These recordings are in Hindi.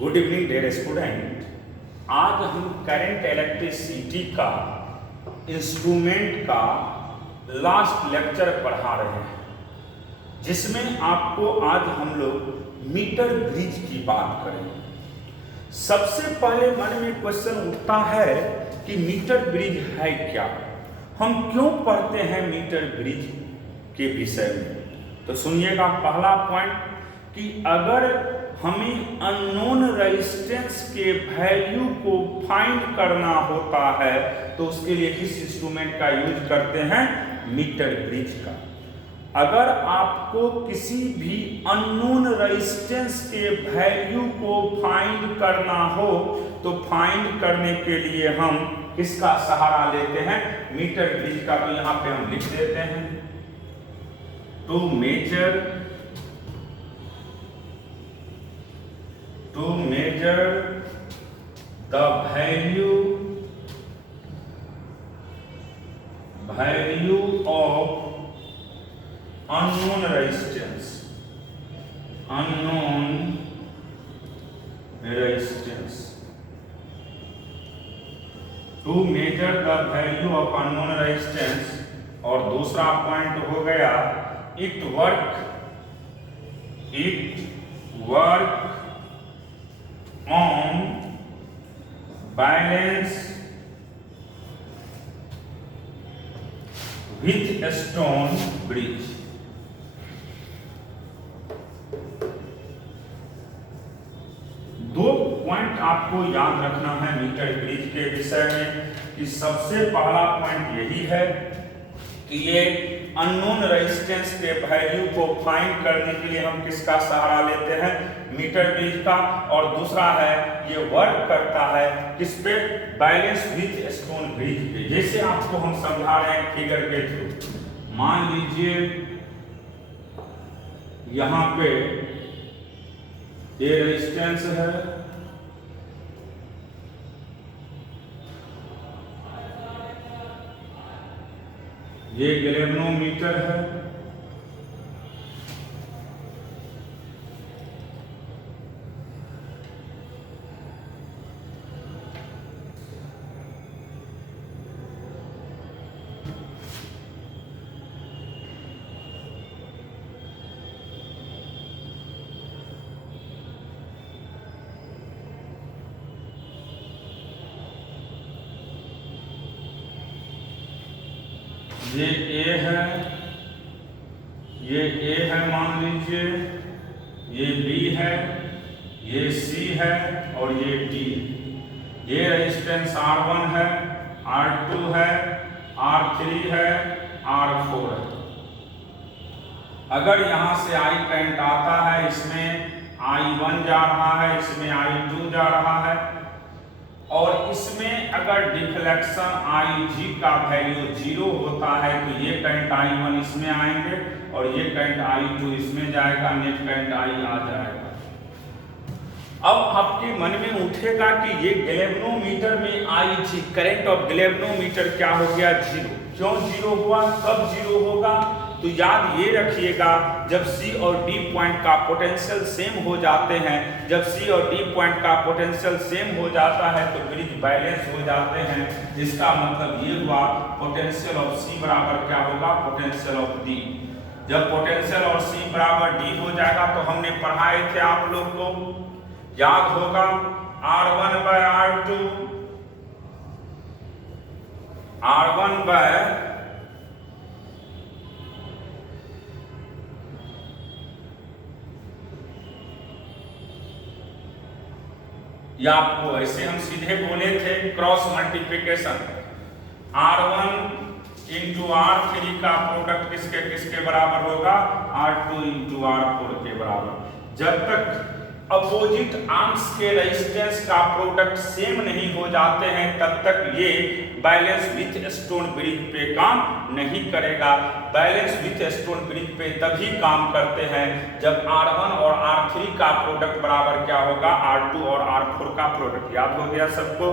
Good evening dear student. आज हम करंट इलेक्ट्रिसिटी का इंस्ट्रूमेंट का लास्ट लेक्चर पढ़ा रहे हैं, जिसमें आपको आज हम लोग मीटर ब्रिज की बात करेंगे। सबसे पहले मन में क्वेश्चन उठता है कि मीटर ब्रिज है क्या, हम क्यों पढ़ते हैं मीटर ब्रिज के विषय में। तो सुनिएगा, पहला पॉइंट कि अगर हमें अननोन रेजिस्टेंस के वैल्यू को फाइंड करना होता है तो उसके लिए किस इंस्ट्रूमेंट का यूज करते हैं, मीटर ब्रिज का। अगर आपको किसी भी अननोन रेजिस्टेंस के वैल्यू को फाइंड करना हो तो फाइंड करने के लिए हम किसका सहारा लेते हैं, मीटर ब्रिज का। तो यहां पे हम लिख देते हैं, to measure the value of unknown resistance to measure the value of unknown resistance। और दूसरा पॉइंट हो गया it work on balance with stone bridge। दो पॉइंट आपको याद रखना है मीटर ब्रिज के विषय में कि सबसे पहला पॉइंट यही है कि ये अननोन रेजिस्टेंस के वैल्यू को फाइंड करने के लिए हम किसका सहारा लेते हैं, मीटर ब्रिज का। और दूसरा है ये वर्क करता है किस पे, बैलेंस विथ स्टोन ब्रिज पे। जैसे आपको हम समझा रहे हैं फिगर के थ्रू। मान लीजिए यहां पे ये रेजिस्टेंस है, ये गैल्वेनोमीटर है, ये ए है, ये ए है मान लीजिए, ये बी है, ये सी है और ये डी। ये रेजिस्टेंस R1 है, R2 है, R3 है, R4 है। अगर यहां से I करंट आता है, इसमें I1 जा रहा है, इसमें I2 जा रहा है, और इसमें अगर डिफ्लेक्शन Ig का वैल्यू 0 होता है तो ये करंट I1 इसमें आएंगे और ये करंट I2 इसमें जाएगा, नेट करंट I आ जाएगा। अब आपके मन में उठेगा कि ये गैल्वेनोमीटर में Ig करंट ऑफ गैल्वेनोमीटर क्या हो गया, 0। क्यों 0 हुआ, कब 0 होगा? तो याद ये रखिएगा, जब C और D पॉइंट का पोटेंशियल सेम हो जाते हैं, जब C और D पॉइंट का पोटेंशियल सेम हो जाता है तो ब्रिज बैलेंस हो जाते हैं। इसका मतलब ये हुआ पोटेंशियल ऑफ C बराबर क्या होगा, पोटेंशियल ऑफ D। जब पोटेंशियल और C बराबर D हो जाएगा तो हमने पढ़ाए थे आप लोग को, याद होगा, R1 bye R2, R1 bye या आपको ऐसे हम सीधे बोले थे cross multiplication, R1 into R3 का प्रोडक्ट किसके किसके बराबर होगा, R2 इंटू R4 के बराबर। जब तक अपोजिट आर्म्स के रेजिस्टेंस का प्रोडक्ट सेम नहीं हो जाते हैं तब तक ये बैलेंस विथ स्टोन ब्रिज पे काम नहीं करेगा। बैलेंस विथ स्टोन ब्रिज पे तभी काम करते हैं जब R1 और R3 का प्रोडक्ट बराबर क्या होगा, R2 और R4 का प्रोडक्ट। याद हो गया सबको।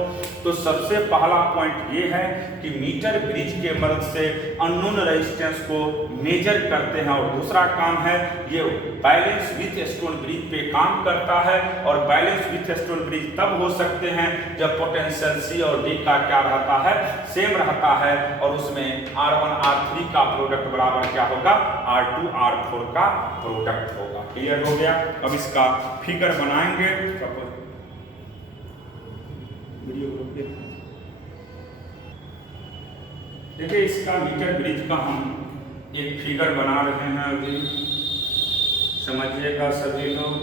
तो सबसे पहला पॉइंट ये है कि मीटर ब्रिज के मदद से अननोन रेजिस्टेंस को मेजर करते हैं। और दूसरा काम है ये बैलेंस विथ स्टोन ब्रिज पे काम करता है। और बैलेंस विथ स्टोन ब्रिज तब हो सकते हैं जब पोटेंशियल C और D का क्या रहता है, सेम रहता है, और उसमें R1 R3 का प्रोडक्ट बराबर क्या होगा, R2 R4 का प्रोडक्ट होगा। क्लियर हो गया। अब इसका फिगर बनाएंगे। देखिए इसका मीटर ब्रिज का हम एक फिगर बना रहे हैं, अभी समझिएगा सभी लोग।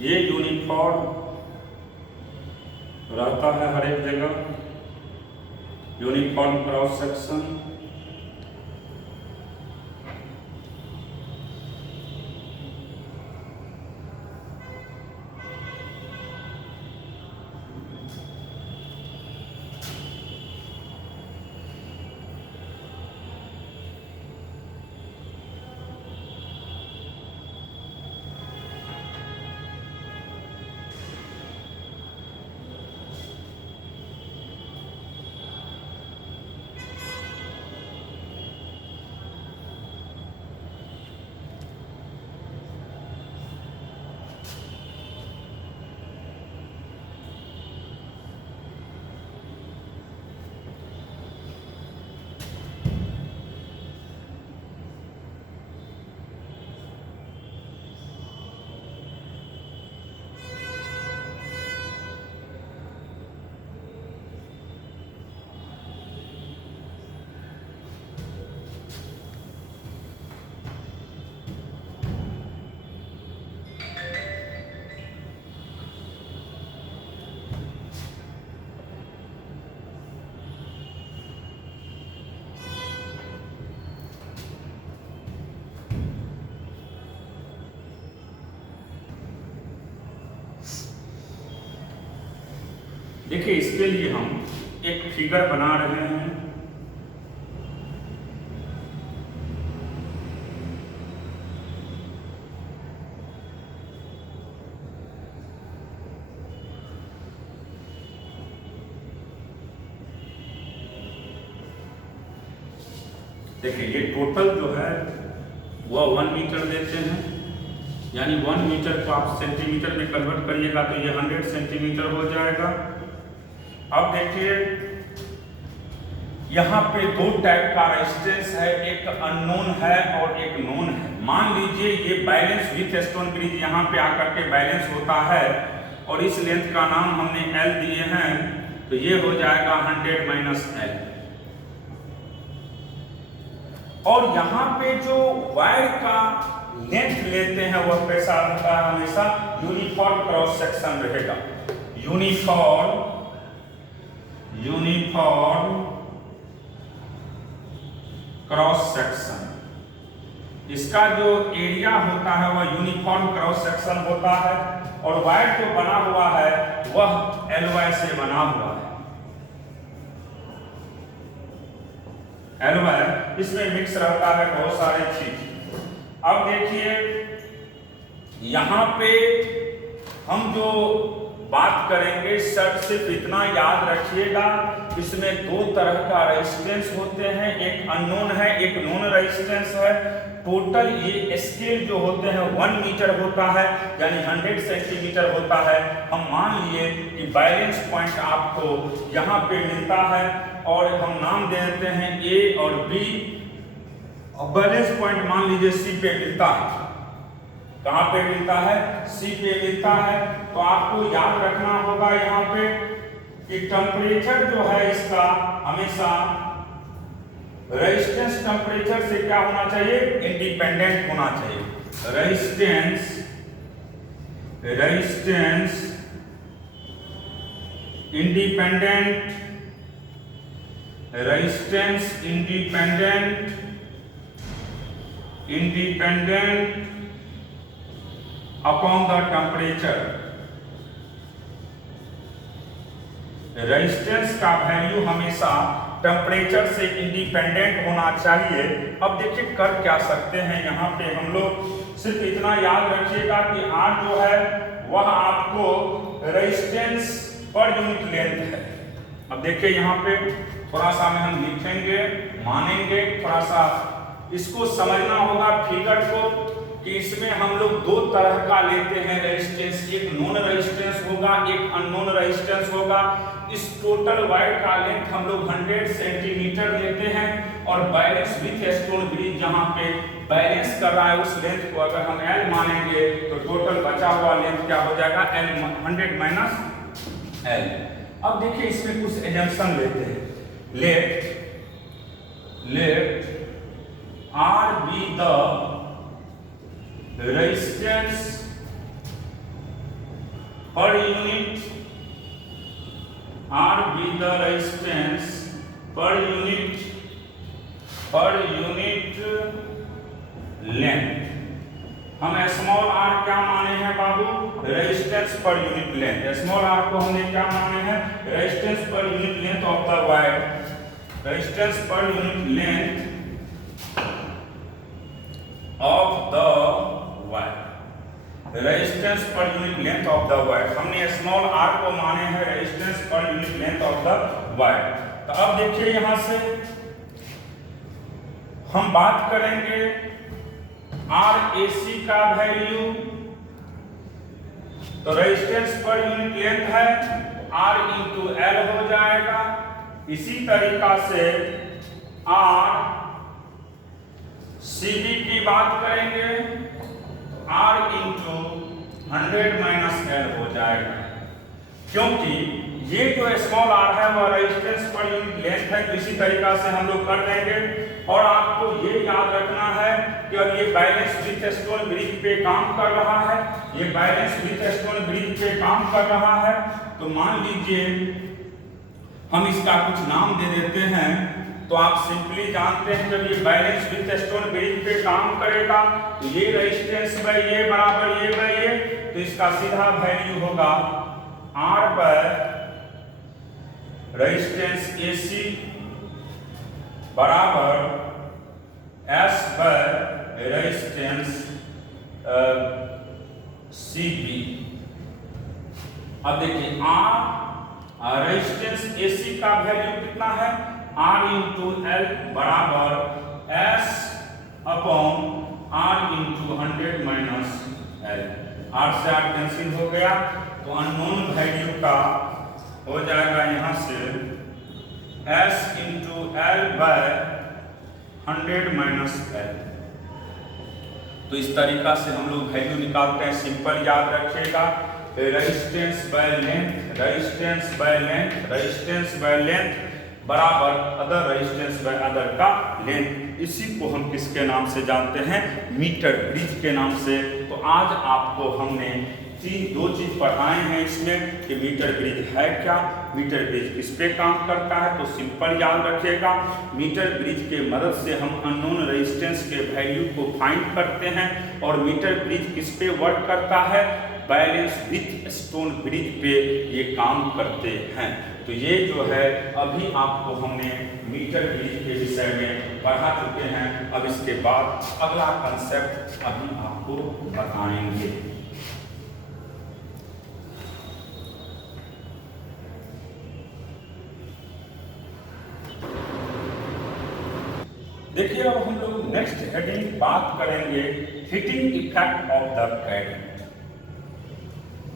ये यूनिफॉर्म रहता है हर एक जगह, यूनिफॉर्म क्रॉस सेक्शन। देखिए इसके लिए हम एक फिगर बना रहे हैं। देखिए ये टोटल जो है वह 1 मीटर देते हैं, यानी 1 मीटर को आप सेंटीमीटर में कन्वर्ट करिएगा तो ये 100 सेंटीमीटर हो जाएगा। अब देखिए यहाँ पे दो टाइप का रेजिस्टेंस है, एक अननोन है और एक नोन है। मान लीजिए ये बैलेंस विथ स्टोन ब्रिज यहाँ पे आकर के बैलेंस होता है और इस लेंथ का नाम हमने L दिए हैं, तो ये हो जाएगा 100 - L। और यहाँ पे जो वायर का लेंथ लेते हैं वह कैसा रहता है, हमेशा यूनिफॉर्म क्रॉस सेक्शन रहेगा। यूनिफॉर्म क्रॉस सेक्शन, इसका जो एरिया होता है वह यूनिफॉर्म क्रॉस सेक्शन होता है। और वायर जो बना हुआ है वह LY से बना हुआ है। LY इसमें मिक्स रहता है बहुत सारे चीज। अब देखिए यहाँ पे हम जो बात करेंगे सिर्फ इतना याद रखिएगा, इसमें दो तरह का रेजिस्टेंस होते हैं, एक अननोन है एक नोन रेजिस्टेंस है। टोटल ये स्केल जो होते हैं 1 मीटर होता है, यानी 100 सेंटीमीटर होता है। हम मान लिए कि बैलेंस पॉइंट आपको यहाँ पे मिलता है और हम नाम दे देते हैं A और B, और बैलेंस पॉइंट मान लीजिए C पे मिलता है। कहाँ पे मिलता है, C पे मिलता है। तो आपको याद रखना होगा यहाँ पे कि टेम्परेचर जो है इसका हमेशा रेजिस्टेंस टेम्परेचर से क्या होना चाहिए, इंडिपेंडेंट होना चाहिए। Resistance independent, resistance independent upon the temperature. Resistance का वैल्यू हमेशा टेम्परेचर से इंडिपेंडेंट होना चाहिए। अब देखिए कर क्या सकते हैं यहाँ पे हम लोग, सिर्फ इतना याद रखिएगा कि R जो है वह आपको रेजिस्टेंस पर यूनिट लेंथ है। अब देखिए यहाँ पे थोड़ा सा में हम लिखेंगे, मानेंगे, थोड़ा सा इसको समझना होगा फिगर को कि इसमें हम लोग दो तरह का लेते हैं रेजिस्टेंस, एक नॉन रेजिस्टेंस होगा, एक अननोन रेजिस्टेंस होगा। इस टोटल वायर का लेंथ हम लोग 100 सेंटीमीटर लेते हैं और बैलेंस विथ स्टोन ब्रिज जहां पे बैलेंस कर रहा है उस लेंथ को अगर हम L मानेंगे तो टोटल बचा हुआ लेंथ क्या हो जाएगा, L 100 माइनस L। अब देखिए इसमें कुछ एजम्पशन लेते हैं। Let R be the resistance per unit, R be the resistance per unit length। हम स्मॉल r क्या माने हैं बाबू, resistance per unit length. Small r को हमने क्या माने हैं, resistance per unit length of the wire, resistance per unit length of the wire, resistance per unit length of the wire. हमने स्मॉल r को माने हैं resistance per unit length of the wire. तो अब देखिए यहां से हम बात करेंगे RAC का वैल्यू, तो रेजिस्टेंस पर यूनिट लेंथ है R इंटू L हो जाएगा। इसी तरीका से RCB की बात करेंगे, R इंटू 100 माइनस L हो जाएगा, क्योंकि ये जो स्मॉल r है वह रेजिस्टेंस पर यूनिट लेंथ है। तो इसी तरीका से हम लोग कर देंगे। और आपको ये याद रखना है कि अब ये बैलेंस विथ स्टोन ब्रिज पे काम कर रहा है, ये बैलेंस विथ स्टोन ब्रिज पे काम कर रहा है। तो मान लीजिए हम इसका कुछ नाम दे देते हैं, तो आप सिंपली जानते हैं जब ये बैलेंस विथ स्टोन ब्रिज पे काम करेगा तो ये रेजिस्टेंस बाय ये बराबर ये बाय ये, तो इसका सीधा वैल्यू होगा R बाय रेजिस्टेंस AC बराबर S बाय रेजिस्टेंस CB। अब देखिए रेजिस्टेंस AC का वैल्यू कितना है, R इंटू L बराबर S upon R into 100 minus L। R से R कैंसिल हो गया, तो अननोन वैल्यू का हो जाएगा यहाँ से S into L by 100 minus L। तो इस तरीका से हम लोग वैल्यू निकालते हैं। सिंपल याद रखिएगा, resistance by length, resistance by length, resistance by length बराबर अदर रेजिस्टेंस बाय अदर का लेंथ। इसी को हम किसके नाम से जानते हैं, मीटर ब्रिज के नाम से। तो आज आपको हमने दो चीज पढ़ाए हैं इसमें कि मीटर ब्रिज है क्या, मीटर ब्रिज किस पे काम करता है। तो सिंपल याद रखिएगा, मीटर ब्रिज के मदद से हम अननोन रेजिस्टेंस के वैल्यू को फाइंड करते हैं। और मीटर ब्रिज किस पे वर्क करता है, बैलेंस विथ स्टोन ब्रिज पे ये काम करते हैं। तो ये जो है अभी आपको हमने मीटर ब्रिज के विषय में पढ़ा चुके हैं। अब इसके बाद अगला कंसेप्ट अभी आपको बताएंगे। देखिए अब हम लोग नेक्स्ट हेडिंग बात करेंगे heating effect of the current.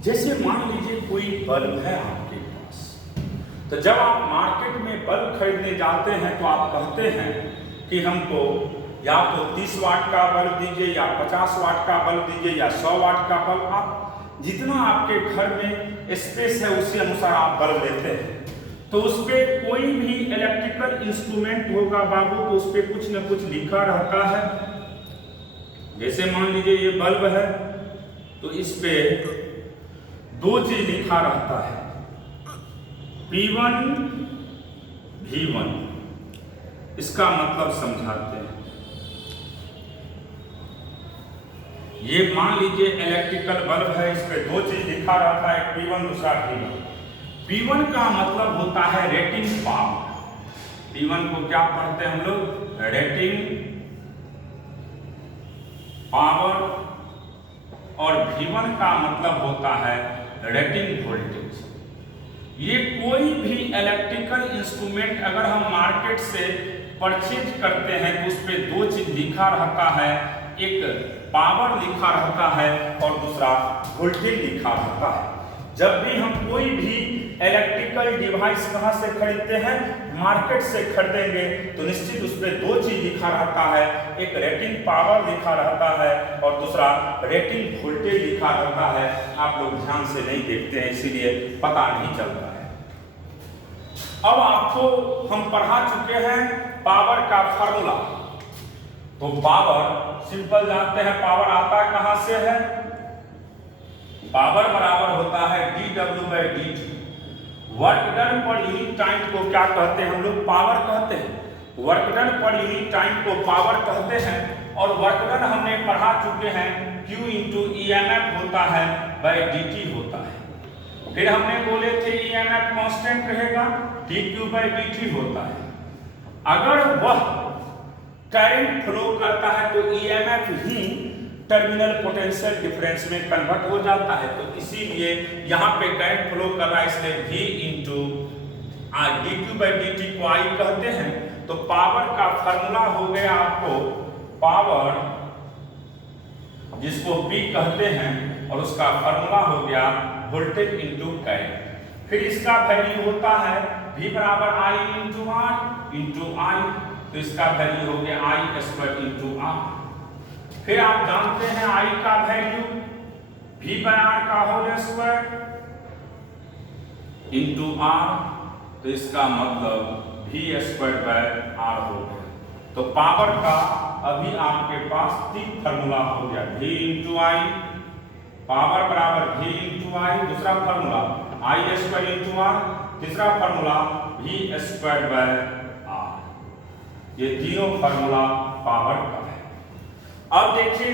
जैसे मान लीजिए कोई बल्ब है आपके पास, तो जब आप मार्केट में बल्ब खरीदने जाते हैं तो आप कहते हैं कि हमको या तो 30 वाट का बल्ब दीजिए या 50 वाट का बल्ब दीजिए या 100 वाट का बल्ब। आप जितना आपके घर में स्पेस है उसी अनुसार आप बल्ब लेते हैं। तो उस पर कोई भी इलेक्ट्रिकल इंस्ट्रूमेंट होगा बाबू, तो उस पर कुछ न कुछ लिखा रहता है। जैसे मान लीजिए ये बल्ब है, तो इस पे दो चीज लिखा रहता है, P1 V1। इसका मतलब समझाते हैं। ये मान लीजिए इलेक्ट्रिकल बल्ब है, इस पे दो चीज लिखा रहता है, P1 दूसरा V1। P1 का मतलब होता है रेटिंग पावर, P1 को क्या पढ़ते हैं हम लोग? रेटिंग पावर, और V1 का मतलब होता है रेटिंग वोल्टेज। ये कोई भी इलेक्ट्रिकल इंस्ट्रूमेंट अगर हम मार्केट से परचेज करते हैं तो उस पर दो चीज लिखा रहता है, एक पावर लिखा रहता है और दूसरा वोल्टेज लिखा रहता है। जब भी हम कोई भी इलेक्ट्रिकल डिवाइस कहाँ से खरीदते हैं? मार्केट से खरीदेंगे तो निश्चित उस पर दो चीज लिखा रहता है, एक रेटिंग पावर लिखा रहता है और दूसरा रेटिंग वोल्टेज लिखा रहता है। आप लोग ध्यान से नहीं देखते हैं इसीलिए पता नहीं चलता है। अब आपको हम पढ़ा चुके हैं पावर का फार्मूला। तो पावर सिंपल जानते हैं, पावर आता कहां से है? पावर बराबर होता है dW/dt। Work done per unit time को क्या कहते हैं हम लोग? पावर कहते हैं। Work done per unit time को पावर कहते हैं। और वर्क डन हमने पढ़ा चुके हैं Q इंटू EMF होता है बाय dt होता है। फिर हमने बोले थे EMF कांस्टेंट रहेगा, dQ/dt होता है। अगर वह करंट फ्लो करता है तो EMF ही टर्मिनल पोटेंशियल डिफरेंस में कन्वर्ट हो जाता है। तो इसीलिए यहाँ पे करंट फ्लो कर रहा है, इसलिए V इंटू dQ/dt को I कहते हैं। तो पावर का फार्मूला हो गया आपको पावर, जिसको P कहते हैं, और उसका फार्मूला हो गया वोल्टेज इंटू करंट। फिर इसका वैल्यू होता है V बराबर I into R into I। तो इसका वैल्यू हो गया I² इंटू R। फिर आप जानते हैं I का वैल्यू V/R का होल स्क्वायर इंटू R। तो इसका मतलब V²/R हो गया। तो पावर का अभी आपके पास तीन फार्मूला हो गया, V इंटू I, पावर बराबर V इंटू I, दूसरा फार्मूला I² इंटू R, तीसरा फार्मूला V²/R। ये तीनों फार्मूला पावर का है। अब देखिए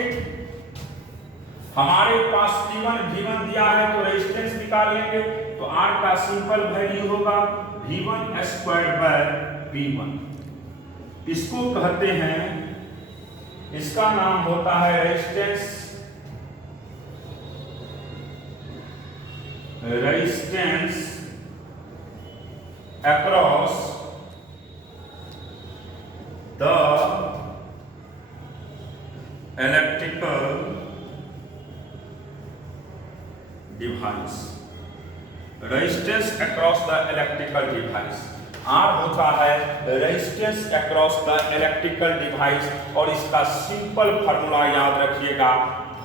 हमारे पास P1 V1 दिया है तो रेजिस्टेंस निकाल लेंगे। तो R का सिंपल वैल्यू होगा V1²/P1। इसको कहते हैं, इसका नाम होता है resistance across the electrical device. Resistance across the electrical device, R होता है resistance across the electrical device. और इसका सिंपल फार्मूला याद रखिएगा,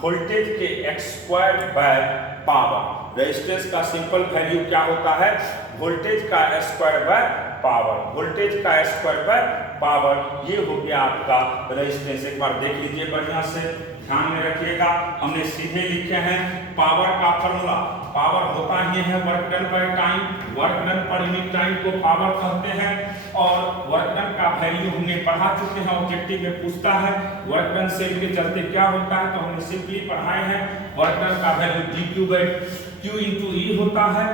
वोल्टेज के x²/पावर। रेजिस्टेंस का सिंपल वैल्यू क्या होता है? वोल्टेज का x²/पावर, वोल्टेज का x²/पावर। ये हो गया आपका रेजिस्टेंस। एक बार देख लीजिए बढ़िया से, ध्यान में रखिएगा। हमने सीधे लिखे हैं पावर का फार्मूला। पावर होता ही है work done by time. Work done per unit time को पावर कहते हैं। और वर्क डन का वैल्यू हमने पढ़ा चुके हैं, ऑब्जेक्टिव में पूछता है वर्क डन सेल के चलते क्या होता है, तो हमने सिंपली पढ़ाए हैं। वर्क डन का वैल्यू dQ/Q इंटू E होता है।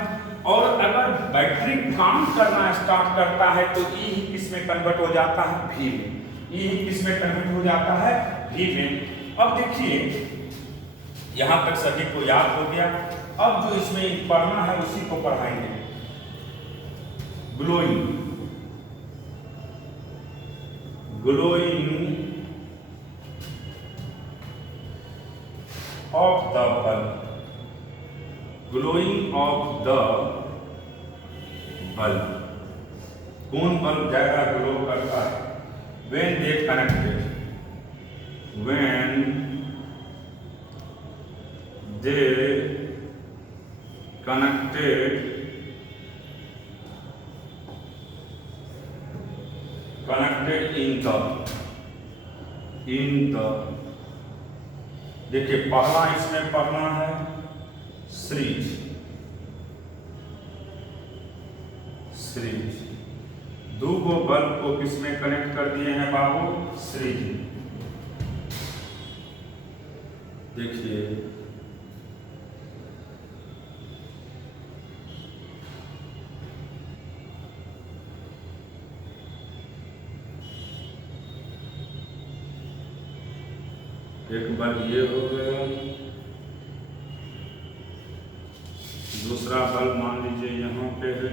और अगर बैटरी काम करना स्टार्ट करता है तो E ही किस में कन्वर्ट हो जाता है? V में। E ही किस में कन्वर्ट हो जाता है? V में। अब देखिए यहां तक सभी को याद हो गया। अब जो इसमें पढ़ना है उसी को पढ़ाएंगे। Glowing of the bulb, glowing of the bulb. कौन बल्ब ज्यादा ग्लो करता है? When they connected, when they connected in the देखिए पहला इसमें पढ़ना है सीरीज। दो गो बल्ब को किसमें कनेक्ट कर दिए हैं बाबू? सीरीज। देखिए एक बल्ब ये हो गया, दूसरा बल्ब मान लीजिए यहाँ पे है,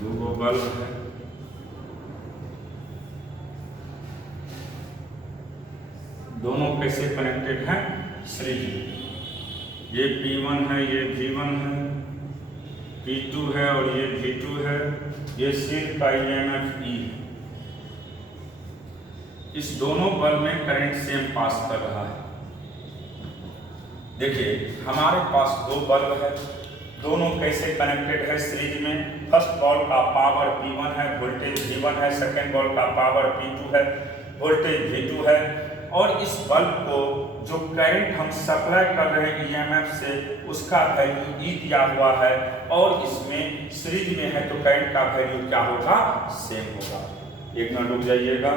दो बल्ब है, दोनों कैसे कनेक्टेड हैं सीरीज में। ये P1 है, ये V1 है, P2 है और ये V2 है, ये सीरीज का EMF E है। इस दोनों बल्ब में करंट सेम पास कर रहा है। देखिए हमारे पास दो बल्ब है, दोनों कैसे कनेक्टेड है सीरीज में। फर्स्ट बल्ब का पावर P1 है, वोल्टेज V1 है, सेकेंड बल्ब का पावर P2 है, वोल्टेज V2 है। और इस बल्ब को जो करंट हम सप्लाई कर रहे हैं EMF से, उसका वैल्यू E दिया हुआ है, और इसमें सीरीज में है तो करंट का वैल्यू क्या होगा, सेम होगा। एक मिनट रुक जाइएगा।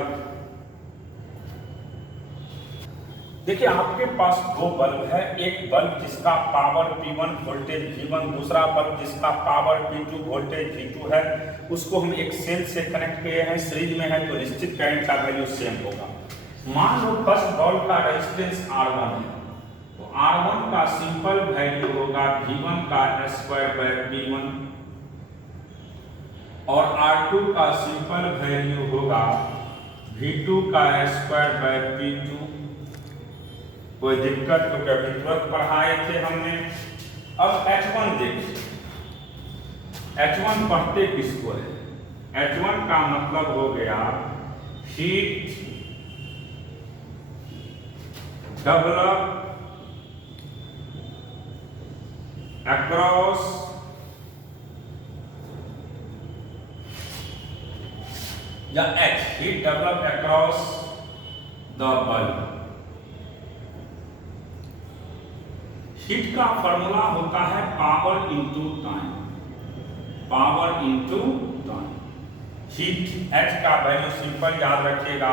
देखिए आपके पास दो बल्ब है, एक बल्ब जिसका पावर P1 वोल्टेज V1, दूसरा बल्ब जिसका पावर P2 वोल्टेज V2 है। उसको हम एक सेल से कनेक्ट किए हैं, सीरीज में है तो निश्चित करंट का वैल्यू सेम होगा। मान लो फर्स्ट बल्ब का रेजिस्टेंस R1 है, तो R1 का सिंपल वैल्यू होगा V1 का स्क्वायर बाय P1, और R2 का सिंपल वैल्यू होगा V2 का स्क्वायर बाय P2। कोई दिक्कत तो क्या, तुरंत पढ़ाए थे हमने। अब H1 देखिए, H1 पढ़ते किसको है? H1 का मतलब हो गया हीट डेवलप across या H, heat develop across the bulb। Heat का फॉर्मूला होता है power into time, power into time. Heat H का वैल्यू सिंपल याद रखिएगा,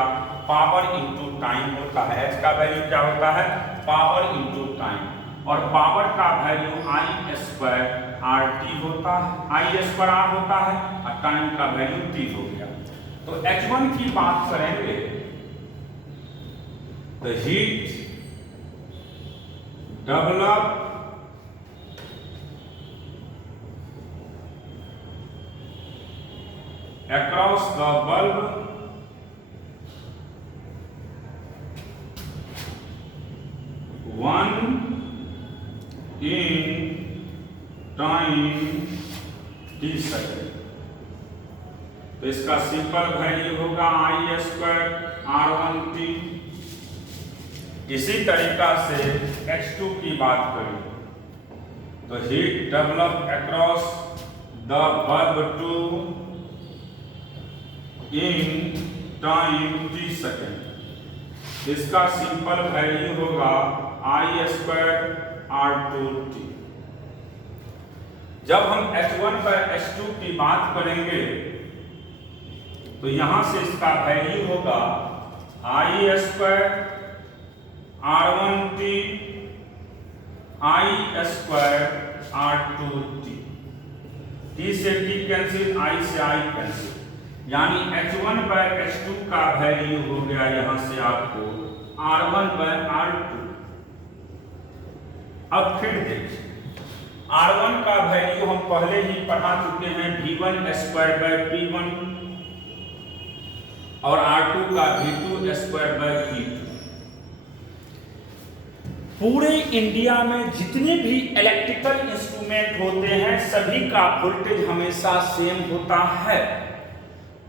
पावर इंटू टाइम होता है। H का वैल्यू क्या होता है, पावर इंटू टाइम, और पावर का वैल्यू I स्क्वायर RT होता है, I स्क्वायर R होता है, और टाइम का वैल्यू T हो गया। तो H1 की बात करेंगे तो heat develop across the bulb one in time t second. तो इसका सिंपल वैल्यू होगा I स्क्वायर R1T। इसी तरीका से H2 की बात करें तो heat develop across the bulb two in time t second. इसका सिंपल वैल्यू होगा I स्क्वायर R2T। जब हम H1 पर H2 की बात करेंगे तो यहां से इसका वैल्यू होगा I square R1T I square R2T। T से T कैंसिल, I से I कैंसिल, यानी H1 पर H2 का वैल्यू हो गया यहां से आपको R1 पर R2। अब फिर देखिए R1 का वैल्यू हम पहले ही पढ़ा चुके हैं, V1 स्क्वायर बाय P1, और R2 का V2 स्क्वायर बाय P2। पूरे इंडिया में जितने भी इलेक्ट्रिकल इंस्ट्रूमेंट होते हैं सभी का वोल्टेज हमेशा सेम होता है।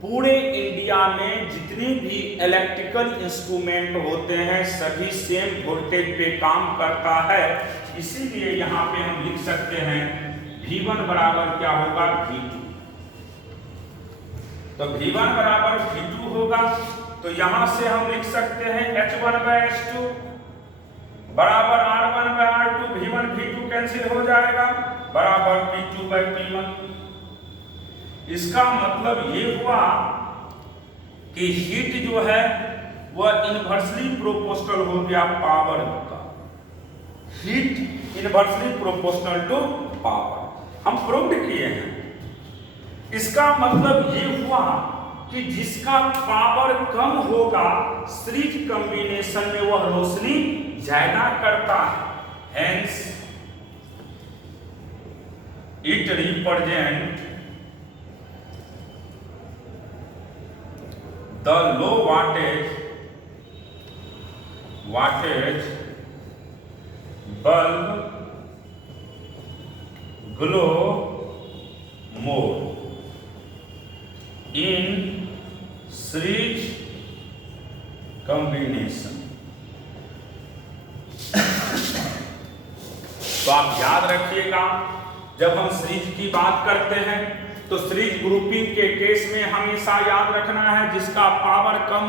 पूरे इंडिया में जितने भी इलेक्ट्रिकल इंस्ट्रूमेंट होते हैं सभी सेम वोल्टेज पे काम करता है। इसीलिए यहाँ पे हम लिख सकते हैं V1 बराबर क्या होगा, V2। तो V1 बराबर V2 होगा, तो यहां से हम लिख सकते हैं H1 बाय H2 बराबर R1 bye R2, V1 V2 cancel हो जाएगा, बराबर P2 बाय P1। इसका मतलब ये हुआ कि हीट जो है वह इनवर्सली प्रोपोर्शनल हो गया पावर का। Heat inversely proportional to power. हम प्रूव किए हैं। इसका मतलब ये हुआ कि जिसका पावर कम होगा सीरीज कॉम्बिनेशन में वह रोशनी ज्यादा करता है। Hence it represent the low wattage bulb glow more in series combination। तो आप याद रखिएगा, जब हम सीरीज की बात करते हैं तो सीरीज ग्रुपिंग के केस में हमेशा याद रखना है जिसका पावर कम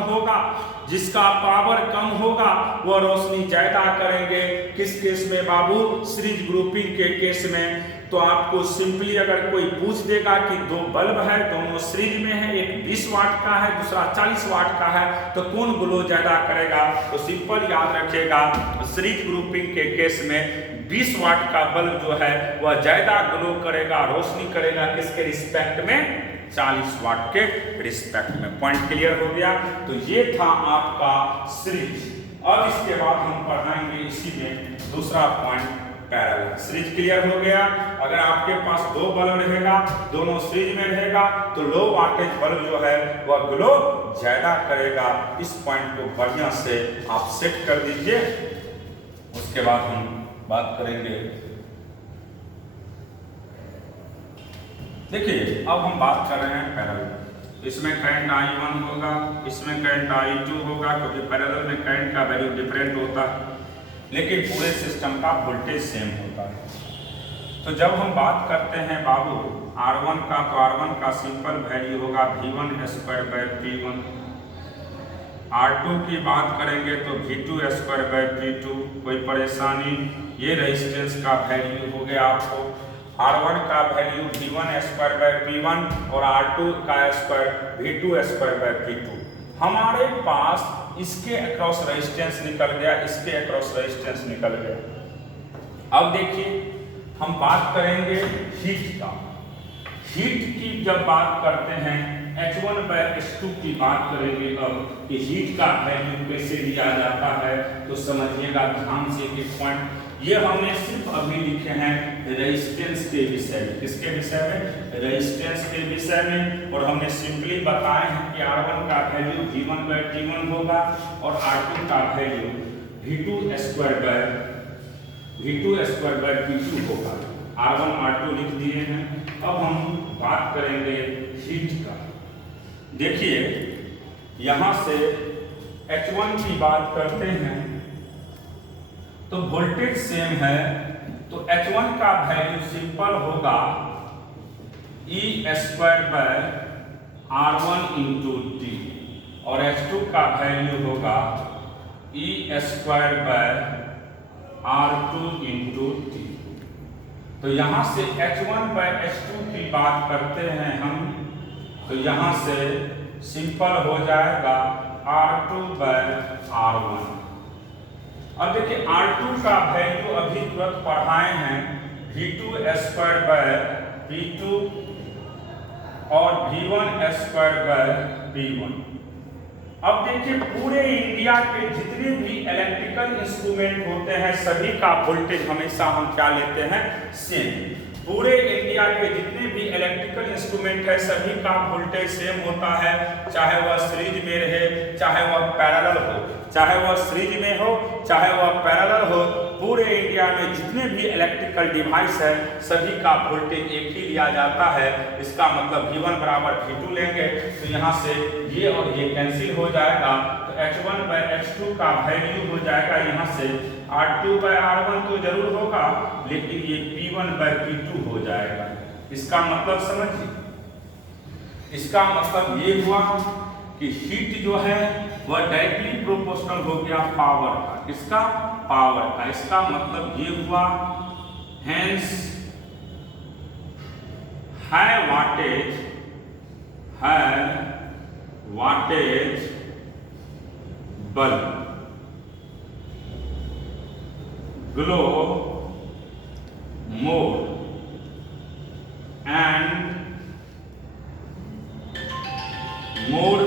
होगा वह रोशनी ज्यादा करेंगे। किस केस में बाबू? सीरीज ग्रुपिंग के केस में। तो आपको सिंपली अगर कोई पूछ देगा कि दो बल्ब है, दोनों सीरीज में है, एक 20 वाट का है दूसरा 40 वाट का है, तो कौन ग्लो ज्यादा करेगा? तो सिंपल याद रखिएगा, सीरीज ग्रुपिंग के केस में 20 वाट का बल्ब जो है वह ज्यादा ग्लो करेगा, रोशनी करेगा किसके रिस्पेक्ट में? 40 वाट के रिस्पेक्ट में। पॉइंट क्लियर हो गया? तो ये था आपका सीरीज। अब इसके बाद हम पढ़ाएंगे इसी में दूसरा पॉइंट, पैरेलल। सीरीज क्लियर हो गया। अगर आपके पास दो बल्ब रहेगा, दोनों सीरीज में रहेगा, तो लो वाटेज बल्ब जो है वह ग्लो ज्यादा करेगा। इस पॉइंट को बढ़िया से आप सेट कर दीजिए। उसके बाद हम बात करेंगे। देखिए, अब हम बात कर रहे हैं पैरेलल। इसमें करंट I1 होगा, इसमें करंट I2 होगा, क्योंकि पैरेलल में करंट का वैल्यू डिफरेंट होता है, लेकिन पूरे सिस्टम का वोल्टेज सेम होता है। तो जब हम बात करते हैं बाबू R1 का, तो R1 का सिंपल वैल्यू होगा V1² / R2 की बात करेंगे तो V2² कोई परेशानी? ये रेजिस्टेंस का वैल्यू हो गया आपको। R1 का वैल्यू V1² और R2 का स्क्वायर V2²। हमारे पास इसके अक्रॉस रेजिस्टेंस निकल गया, इसके अक्रॉस रेजिस्टेंस निकल गया। अब देखिए, हम बात करेंगे हीट का। हीट की जब बात करते हैं H1/H2 की बात करेंगे। अब कि हीट का वैल्यू कैसे लिया जाता है तो समझिएगा ध्यान से कि पॉइंट ये हमने सिर्फ अभी लिखे हैं रेजिस्टेंस के विषय में। किसके विषय में? रेजिस्टेंस के विषय में। और हमने सिंपली बताए हैं कि R1 का वैल्यू V1/T1 होगा और R2 का वैल्यू V2² होगा। R1 R2 लिख दिए हैं। अब हम बात करेंगे हीट का। देखिए, यहां से H1 की बात करते हैं तो वोल्टेज सेम है, तो H1 का वैल्यू सिंपल होगा E² R1 × T और H2 का वैल्यू होगा E² R2 × T। तो यहां से H1/H2 की बात करते हैं हम, तो यहां से सिंपल हो जाएगा R2/R1। अब देखिए, R2 का वैल्यू अभी तुरंत पढ़ाए हैं V2² और V1² अब देखिए, पूरे इंडिया के जितने भी इलेक्ट्रिकल इंस्ट्रूमेंट होते हैं सभी का वोल्टेज हमेशा हम क्या लेते हैं? सेम। पूरे इंडिया के जितने भी इलेक्ट्रिकल इंस्ट्रूमेंट है सभी का वोल्टेज सेम होता है, चाहे वह सीरीज में रहे चाहे वह पैरेलल हो, चाहे वह सीरीज में हो चाहे वह पैरेलल हो। पूरे इंडिया में जितने भी इलेक्ट्रिकल डिवाइस है सभी का वोल्टेज एक ही लिया जाता है। इसका मतलब V1 = V2 लेंगे तो यहाँ से ये और ये कैंसिल हो जाएगा, तो H1/H2 का वैल्यू हो जाएगा यहाँ से R2/R1 तो जरूर होगा, लेकिन ये P1/P2 हो जाएगा। इसका मतलब समझिए, इसका मतलब ये हुआ कि हीट जो है वह डायरेक्टली प्रोपोर्शनल हो गया पावर का। किसका? पावर का। इसका मतलब ये हुआ hence high wattage bulb glow more and more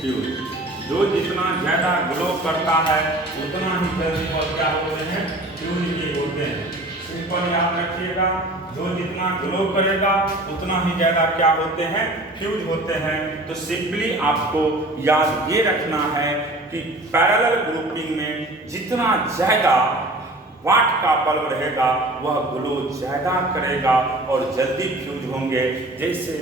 fuse, जो जितना ज्यादा ग्लो करता है उतना ही जल्दी और क्या होते हैं, फ्यूज भी होते हैं। सिंपल याद रखिएगा, जो जितना ग्लो करेगा उतना ही ज्यादा क्या होते हैं, फ्यूज होते हैं। तो सिंपली आपको याद ये रखना है कि पैरेलल ग्रुपिंग में जितना ज्यादा वाट का बल्ब रहेगा वह ग्लो ज्यादा करेगा और जल्दी फ्यूज होंगे। जैसे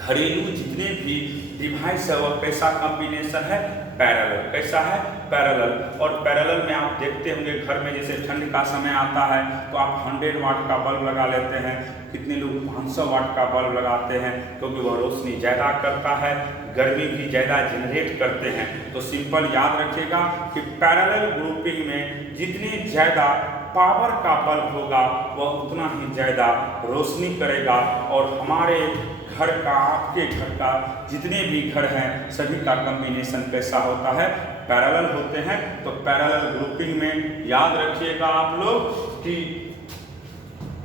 घरेलू जितने भी डिवाइस है वह कैसा कॉम्बिनेशन है, पैरेलल। कैसा है, पैरेलल। और पैरेलल में आप देखते होंगे घर में जैसे ठंड का समय आता है तो आप 100 वाट का बल्ब लगा लेते हैं, कितने लोग 500 वाट का बल्ब लगाते हैं, क्योंकि वह रोशनी ज़्यादा करता है, गर्मी भी ज़्यादा जनरेट करते हैं। तो सिंपल याद रखिएगा कि पैरेलल ग्रुपिंग में जितने ज़्यादा पावर का बल्ब होगा वह उतना ही ज़्यादा रोशनी करेगा। और हमारे घर का, आपके घर का, जितने भी घर हैं सभी का कॉम्बिनेशन कैसा होता है, पैरेलल होते हैं। तो पैरेलल ग्रुपिंग में याद रखिएगा आप लोग कि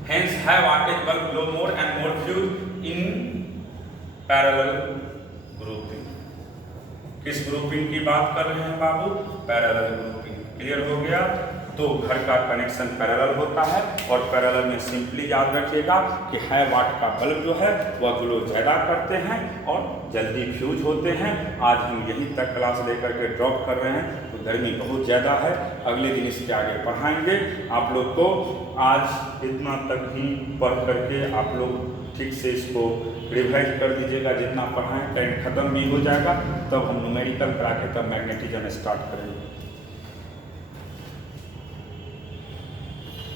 hence high wattage bulb glow more and more fuse in parallel grouping। किस ग्रुपिंग की बात कर रहे हैं बाबू, पैरेलल ग्रुपिंग। क्लियर हो गया। तो घर का कनेक्शन पैरेलल होता है और पैरेलल में सिंपली याद रखिएगा कि हाई वाट का बल्ब जो है वह ग्लो ज़्यादा करते हैं और जल्दी फ्यूज होते हैं। आज हम यहीं तक क्लास लेकर के ड्रॉप कर रहे हैं, तो गर्मी बहुत ज़्यादा है, अगले दिन इसके आगे पढ़ाएंगे। आप लोग को आज इतना तक ही पढ़ करके आप लोग ठीक से इसको रिवाइज कर दीजिएगा। जितना पढ़ाएं टाइम खत्म भी हो जाएगा, तब हम न्यूमेरिकल करा के तब मैग्नेटिज्म स्टार्ट करेंगे।